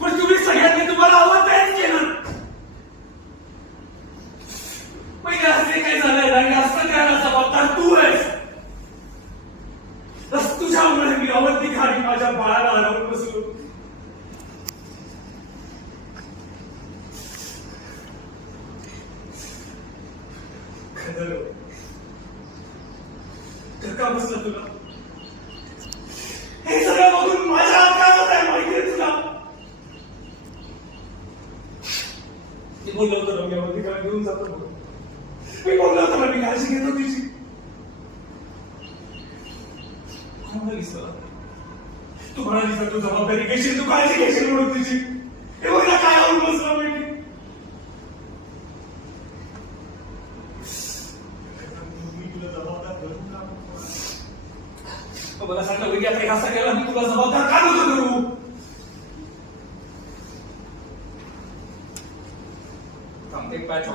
पण तुम्ही सगळ्यांनी तुम्हाला हवं तेच केलं. पहिले असे काय झालंय आणि असं करायला जबाबदार तू आहेस. तुझ्यामुळे मी अवधी खाली माझ्या बाळाला हरवून बसलो. धक्का बसला तुला. हे सगळं बघून माझ्या हात होत आहे माहितीये तुला. मी बोललो होतो मी अवधी खाली घेऊन जातो. मी बोललो होतो मी काळजी घेतो तिची. तू म्हणालीस तू जबाबदारी घेशील, तू काळजी घेशील म्हणून तिची. हे बघ ना काय होऊन बसलं माहिती. मला सांगा वेगळी आता असा केला मी तुला जबाबदार का नको करू. थांबते एक पॅच